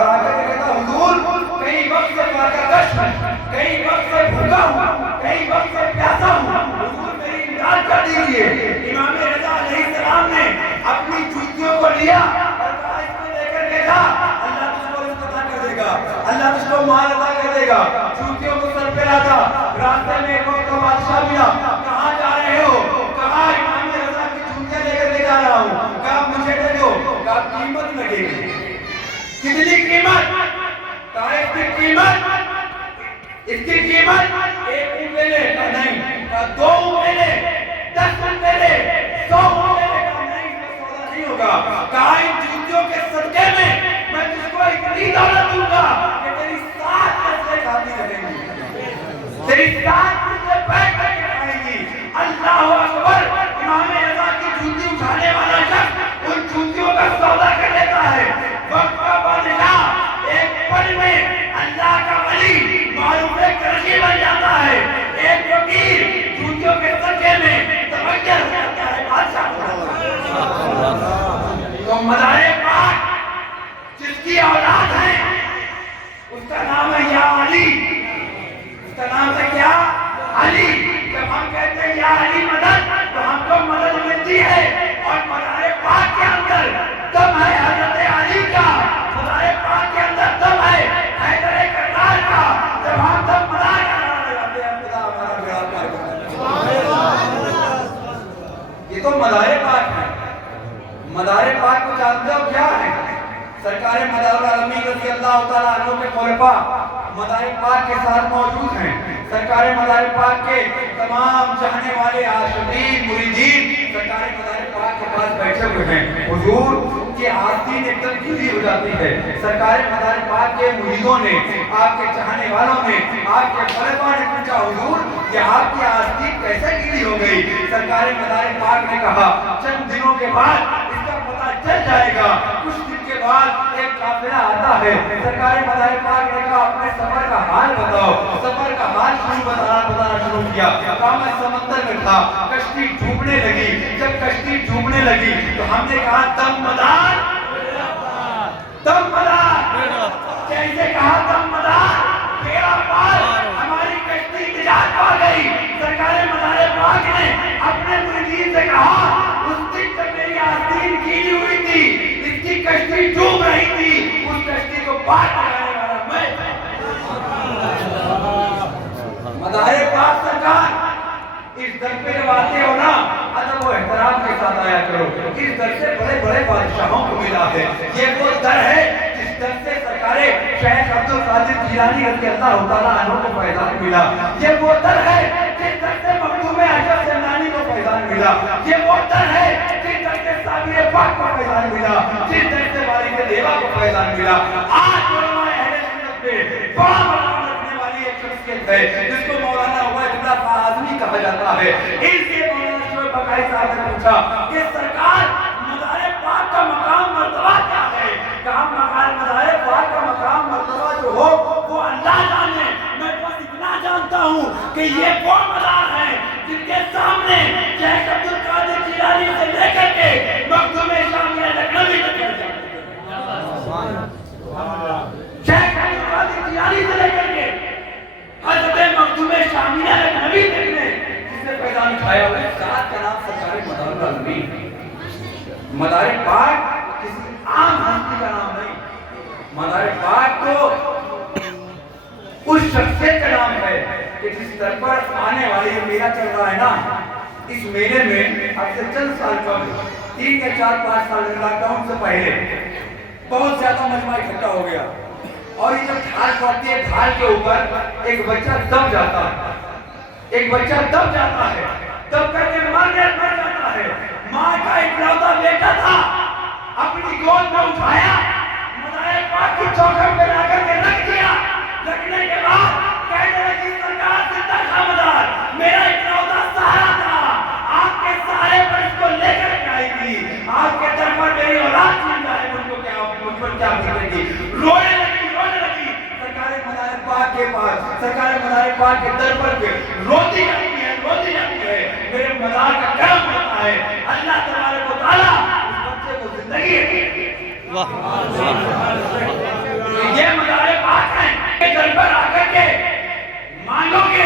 اور آ کر کہتا حضور کئی وقت سے مارکش ہوں، کئی وقت سے بھوکا ہوں، کئی وقت سے پیاسا ہوں، حضور میری امداد کر دیجیے۔ امام رضا علیہ السلام نے اپنی جوتیوں کو لیا اور کہا اس کو لے کر کے جا، اللہ تجھ کو رزق عطا کر دے گا، اللہ تجھ کو مال عطا کر دے گا۔ جوتیوں کو سر پہ لاتا، راستے میں ایک وقت کا بادشاہ ملا، کہاں جا رہے ہو؟ کہا امام رضا کی جوتیاں لے کر کے جا رہا ہوں۔ کہا مجھے دے دو، کہا قیمت لگے گی۔ کتنی قیمت؟ طائف کی قیمت، اس کی قیمت 1 اونٹ لے لے، کہا نہیں، کہا 2 اونٹ لے لے، 10 اونٹ لے لے، 100 اونٹ لے لے، کہا نہیں اس کا سودا نہیں ہوگا۔ کہا ان جوتیوں کے صدقے میں تجھ کو اتنی دولت دوں گا کہ تیری 7 نسلیں کھاتی رہیں گی، تیری 7 نسلیں بیٹھ کر کے کھائیں گی۔ اللہ اکبر! امام رضا کی جوتی اٹھانے والا شخص ان جوتیوں کا سودا کر لیتا ہے۔ وقت کا بادشاہ ایک پل میں اللہ کا ولی معروف کرشی بن جاتا ہے، ایک فقیر جوتیوں کے صدقے میں توجہ ہو جاتا ہے بادشاہ کو۔ تو مدار پاک جس کی اولاد ہے اس کا نام ہے یا علی، اس کا نام ہے کیا؟ علی۔ جب ہم کہتے ہیں یا علی مدد تو ہم کو مدد ملتی ہے، اور مدار پاک کے اندر دم ہے حضرت علی کا، مدار پاک کے اندر دم ہے حیدر کرار کا۔ جب ہم دم مدار کا نعرہ لگاتے ہیں خدا ہمارا بیڑا پار کرتا ہے۔ یہ تو مدار پاک ہے۔ مدار پاک کو جانتے ہو کیا ہے؟ سرکار مدار العالمین رضی اللہ تعالیٰ عنہ کے خلفاء مدار پاک کے ساتھ موجود ہیں۔ سرکار مدار پاک کے تمام چاہنے والے عاشقین مریدین سرکار مدار پاک کے پاس بیٹھے ہوئے ہیں۔ حضور کی آستین ایک دم گیلی ہو جاتی ہے۔ سرکار مدار پاک کے مریدوں نے، آپ کے چاہنے والوں نے، آپ کے خلفاء نے پوچھا حضور یہ آپ کی آستین کیسے گیلی ہو گئی؟ سرکار مدار پاک نے کہا چند دنوں کے بعد اس کا پتہ چل جائے گا۔ کچھ دن کے بعد ایک قافلہ آتا ہے۔ سرکار مدار پاک نے کہا اپنے سفر کا حال بتاؤ۔ سفر کا حال بتانا شروع کیا۔ کہا میں سمندر میں تھا، کشتی ڈوبنے لگی۔ جب کشتی ڈوبنے لگی تو ہم نے کہا دم مدار، دم مدار، کیسے کہا دم مدار؟ بیڑا پار، ہماری کشتی نجات پا گئی۔ سرکار مدار پاک نے اپنے مریدین سے کہا اس دن جب میری آستین گیلی ہوئی تھی، اس کی کشتی ڈوب رہی تھی، اس کشتی کو پار لگانے والا میں۔ مدار پاک سرکار اس در پہ جب آتے ہو نا ادب و احترام کے ساتھ آیا کرو۔ اس در سے بڑے بڑے بادشاہوں کو ملا ہے۔ یہ وہ در ہے جس در سے سرکار شیخ عبد القادر جیلانی رضی اللہ تعالیٰ عنہ کو فیضان ملا۔ یہ وہ در ہے جس در سے مخدوم اشرف سمنانی کو فیضان ملا۔ یہ وہ در ہے جس در سے صابر پاک کو فیضان ملا، جس در سے والد دیوا کو فیضان ملا۔ آج علماء اہل سنت میں بڑا مقام رکھنے والی ایک شخصیت ہے جس کو مولانا عبید اللہ فاضلی کہا جاتا ہے۔ اس لیے مولانا شعیب بقائی صاحب نے پوچھا کہ سرکار مدار پاک کا مقام مرتبہ کیا ہے؟ کہا مدار پاک کا مقام مرتبہ جو ہو وہ اللہ جانے، میں بس اتنا جانتا ہوں کہ یہ وہ مدار ہیں جن کے سامنے شیخ عبد القادر جیلانی سے لے کر کے مخدوم شامیہ لکھنوی تک پہنچ جاتے ہیں۔ شیخ عبد القادر جیلانی سے لے کر کے حضرت مخدوم شامیہ لکھنوی تک نے جس نے فیضان اٹھایا ہوئے ذات کا نام سرکار مدار العالمین۔ مدار پاک کسی عام ہستی کا نام نہیں، مدار پاک تو اس شخصیت کا نام ہے کہ جس در پر آنے والی یہ میلہ چل رہا ہے نا، اس میلے میں اب سے چند سال قبل 3 یا 4 5 سال لاک ڈاؤن سے پہلے بہت زیادہ مجمع اکٹھا ہو گیا، اور یہ جب ڈھال پڑتی ہے ڈھال کے اوپر ایک بچہ دب جاتا ہے، ایک بچہ دب جاتا ہے، دب کر کے مر جاتا ہے۔ ماں کا اکلوتا بیٹا تھا، اپنی گود میں اٹھایا، مدار پاک کی چوکھٹ پہ لا کر کے رکھ دیا۔ رکھنے کے بعد کہنے لگی سرکار زندہ تھا مدار، میرا اکلوتا سہارا تھا، آپ کے سہارے پر اس کو لے کر کے آئی تھی، آپ کے در پر میری اولاد زندہ ہے، مجھ پر کیا بھیجے گی؟ رونے لگی۔ سرکار مدار پاک کے پاس، سرکار مدار پاک کے در پر روتی جاتی ہے، میرے مدار کا کرم ہوتا ہے، اللہ تبارک و تعالیٰ اس بچے کو زندگی ہے۔